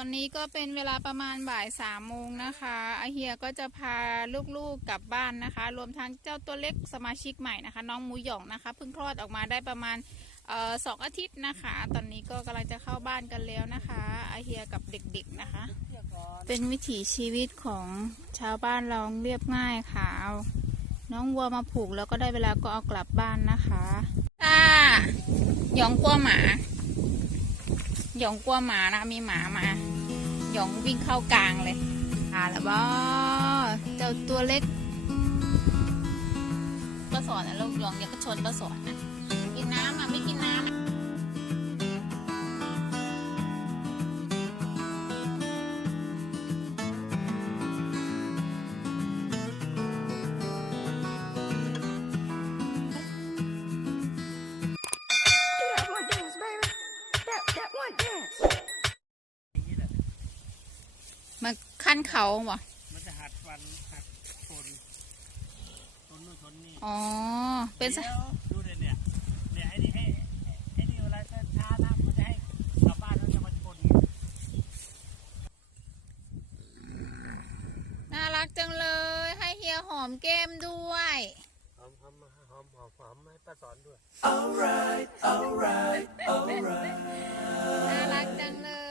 อนนี้ก็เป็นเวลาประมาณบ่ายสามโมงนะคะอาเฮียก็จะพาลูกๆกลับบ้านนะคะ รวมทั้งเจ้าตัวเล็กสมาชิกใหม่นะคะ น้องหมูหยองนะคะเพิ่งคลอดออกมาได้ประมาณออสองอาทิตย์นะคะ ตอนนี้ก็กำลังจะเข้าบ้านกันแล้วนะคะอาเฮียกับเด็กๆนะคะ เป็นวิถีชีวิตของชาวบ้านเราเรียบง่ายค่ะเอาน้องวัวมาผูกแล้วก็ได้เวลาก็เอากลับบ้านนะคะอ่าหยองกลัวหมา หยองกลัวหมานะมีหมามาหยองวิ่งเข้ากลางเลยอ่าแล้วบอเจ้าตัวเล็กก็สอนนะลูกหยองอย่าก็ชนก็สอนนะกินน้ำอะ มาขั้นเขาวะมันจะหัดฟันหัดชนชนนู่นชนนี่อ๋อ เป็นสะดี๋ยวดูเลยเนี่ยเนี่ยไอ้นี่ไอ้ไอ้นี่เวลาจะช้านะมันจะให้ชาวบ้านเขาจะมาชนไงน่ารักจังเลย ให้เฮียหอมแก้มด้วยหอมหอมหอมหอมหอมให้ป้าสอนด้วยน่ารักจังเลย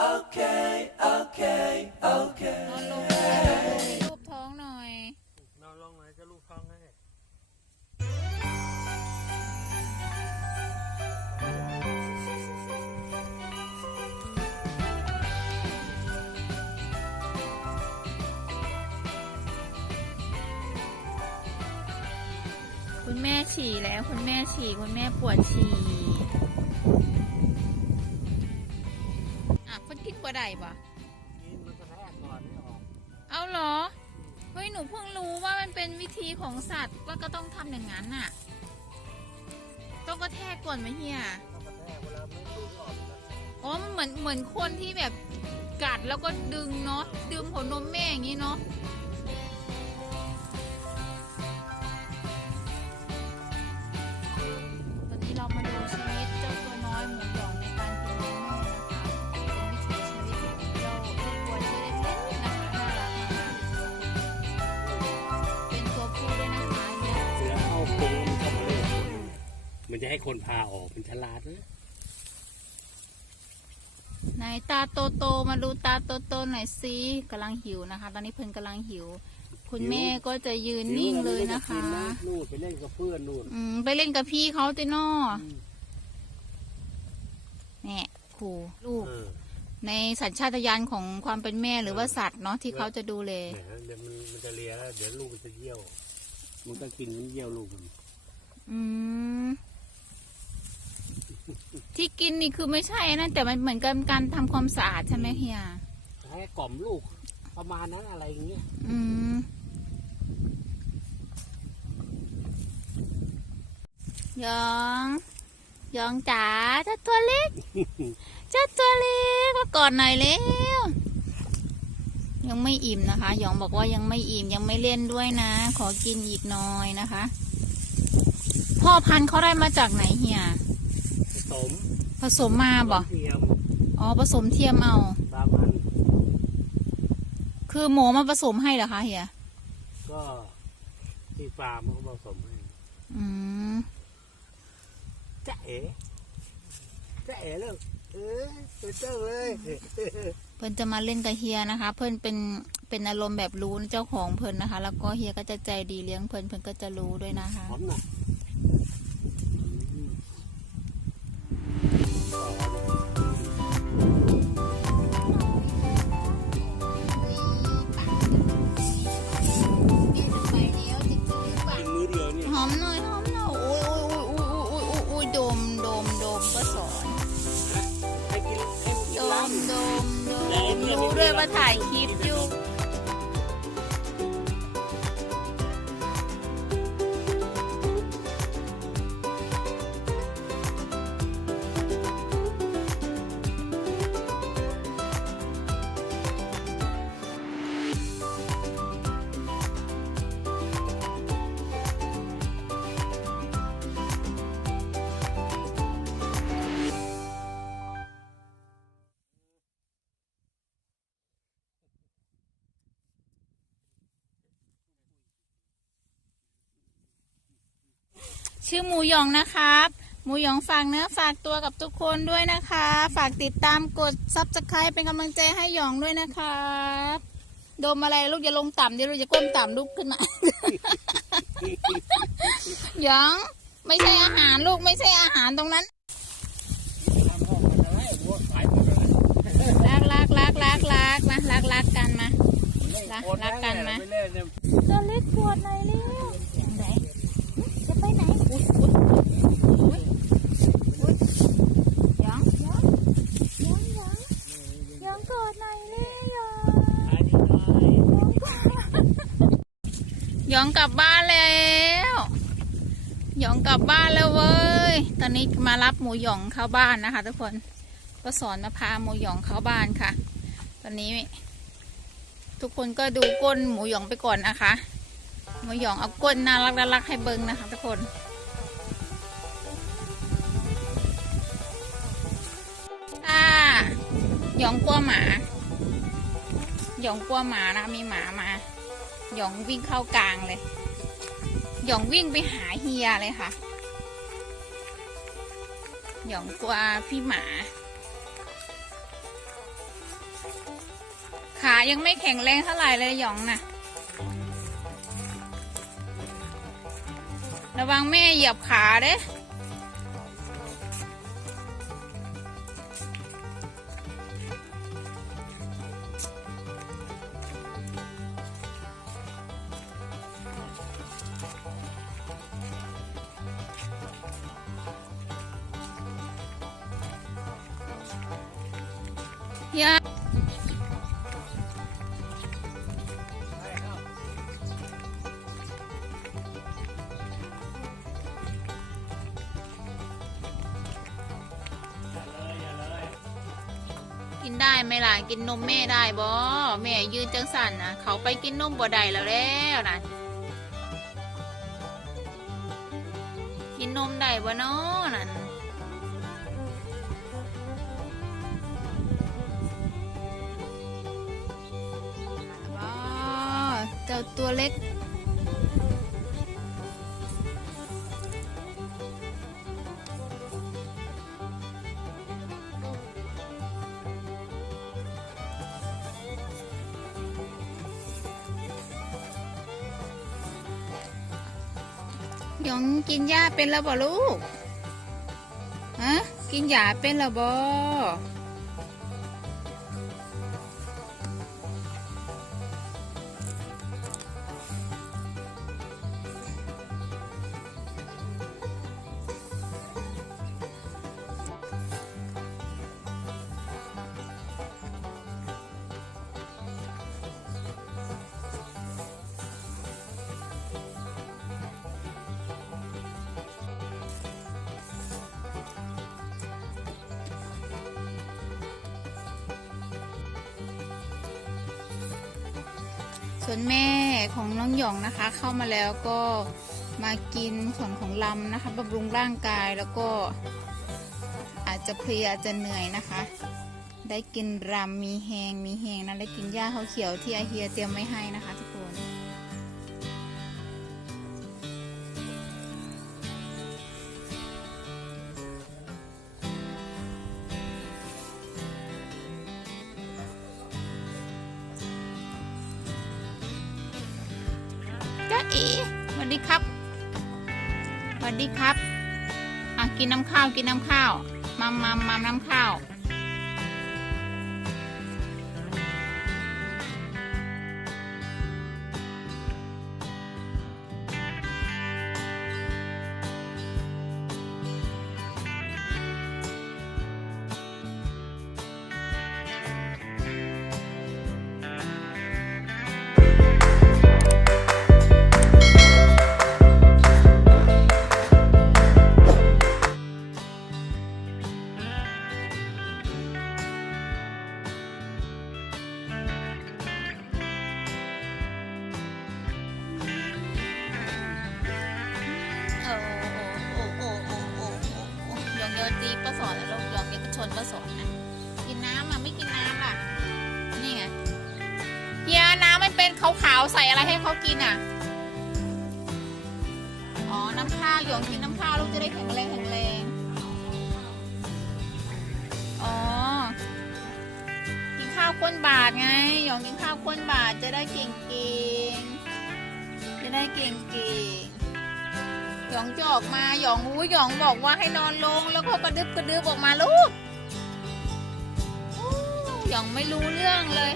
Okay, okay, okay. นอนลงเลยมีรูปท้องหน่อยนอนลงไหนจะลูกท้องให้คุณแม่ฉี่แล้วคุณแม่ฉี่คุณแม่ปวดฉี่ เพิ่นกินกว่าใดบ่นี่มันจะแรกก่อนไม่ออกเอาเหรอ เฮ้ยหนูเพิ่งรู้ว่ามันเป็นวิธีของสัตว์ว่าก็ต้องทำอย่างนั้นน่ะ ต้องกระแทกก่อนไหมเฮีย ต้องกระแทกเวลาไม่ลูกออกจะอ๋อมันเหมือนเหมือนคนที่แบบกัดแล้วก็ดึงเนาะ ดึงหัวนมแม่อย่างนี้เนาะ มันจะให้คนพาออกมันฉลาดนะไหนตาโตโตๆมาดูตาโตโตๆหน่อยสิกำลังหิวนะคะ ตอนนี้เพิ่นกำลังหิว คุณแม่ก็จะยืนนิ่งเลยนะคะ นู่นไปเล่นกับเพื่อนนู่น อืมไปเล่นกับพี่เขาติโน่แน่ขู่ลูกเออในสัญชาตญาณของความเป็นแม่หรือว่าสัตว์เนาะที่เขาจะดูแลแหมเดี๋ยวมันมันจะเลียแล้วเดี๋ยวลูกมันจะเยี่ยว มันก็กินมันเยี่ยวลูกมันอืม ที่กินนี่คือไม่ใช่นะแต่มันเหมือนกับการทำความสะอาดใช่ไหมเฮีย ให้กล่อมลูกประมาณนั้นอะไรอย่างเงี้ยอืม ยอง ยองจ๋าเจ้าตัวเล็ก เจ้าตัวเล็กก็กอดหน่อยเร็ว ยังไม่อิ่มนะคะหยองบอกว่ายังไม่อิ่มยังไม่เล่นด้วยนะ ขอกินอีกหน่อยนะคะ พ่อพันธุ์เขาได้มาจากไหนเฮียผ สมผสมมาบ่เทียมอ๋อผสมเทียมเอาบามันคือหมูมาผสมให้เหรอคะเฮียก็ที่ฟาร์มเขาผสมให้อืมจ๊ะเอ๋จ๊ะเอ๋ลูกเออตัวเจ้าเลยเพิ่นจะมาเล่นกับเฮียนะคะ เพิ่นเป็นเป็นอารมณ์แบบรู้เจ้าของเพิ่นนะคะ แล้วก็เฮียก็จะใจดีเลี้ยงเพิ่นเพิ่นก็จะรู้ด้วยนะคะ หอมหน่อย ด้วยว่าถ่ายคลิป ชื่อหมูหยองนะครับหมูหยองฝากเนื้อฝากตัวกับทุกคนด้วยนะคะ ฝากติดตามกดซับสไคร b ์เป็นกำลังใจให้หยองด้วยนะครับดมอะไรลูกอย่าลงต่ำเดี๋ยวลูกจะก้มต่ำลุกขึ้นมา หยองไม่ใช่อาหารลูกไม่ใช่อาหารตรงนั้นทำห้องมันอะไรวัวขายหมดเลยรักรักรักรักรักมารักรักกันมารักโคตรักกันมาไปเล่นเนี่ยตัวเล็กปวดหน่อยเร็วไหนจะไปไหนอุ๊ยอุ๊ยอุ๊ยอุ๊ยหยองหยองหยองหยองหยองกอดหน่อยเร็วหยอง ขายนิดหน่อย หย องกลับบ้านแล้วหยองกลับบ้านแล้วเว้ย ตอนนี้มารับหมูหยองเข้าบ้านนะคะ ทุกคน ก็สอนมาพาหมูหยองเข้าบ้านค่ะ ตอนนี้ ทุกคนก็ดูก้นหมูหยองไปก่อนนะคะ หมูหยองเอาก้นน่ารักน่ารักให้เบิ้งนะคะ ทุกคนอ่าหยองกลัวหมา หยองกลัวหมานะมีหมามา หยองวิ่งเข้ากลางเลย หยองวิ่งไปหาเฮียเลยค่ะ หยองกลัวพี่หมา ขายังไม่แข็งแรงเท่าไหร่เลยหยองน่ะ ระวังแม่เหยียบขาเด้ ยกินได้ไหมล่ะ กินนมแม่ได้บ่แม่ยืนจังสันนะเขาไปกินนมบ่ได้แล้วแล้วนะกินนมได้บ่เนาะนั่น เจ้าตัวเล็ก หยองกินหญ้าเป็นแล้วบ่ลูก ฮะ กินหญ้าเป็นแล้วบ่ ส่วนแม่ของน้องหยองนะคะ เข้ามาแล้วก็มากินส่วนของลำนะคะบำรุงร่างกายแล้วก็ อาจจะเพลียอาจจะเหนื่อยนะคะ ได้กินรำมีแหงมีแหงนะได้กินหญ้าเขาเขียวที่อาเฮียเตรียมไว้ให้นะคะ ดีครับ อะ กินน้ำข้าว กินน้ำข้าว มัมมัมมัมน้ำข้าว องเยอะสอนแล้วลูกยองเยอะชนป้าสอนนะกินน้ำอะไม่กินน้ำล่ะนี่ไงเฮียน้ำมันเป็นขาวๆใส่อะไรให้เขากินอะอ๋อน้ำข้าวหยองกินน้ำข้าวลูกจะได้แข็งแรงแข็งแรงอ๋อกินข้าวข้นบาทไงหยองกินข้าวข้นบาทจะได้เก่งเก่งๆจะได้เก่งเก่งๆ หยองจะออกมาหยองรู้หยองบอกว่าให้นอนลงแล้วก็กระดึบกระดึบออกมาลูกหยองไม่รู้เรื่องเลย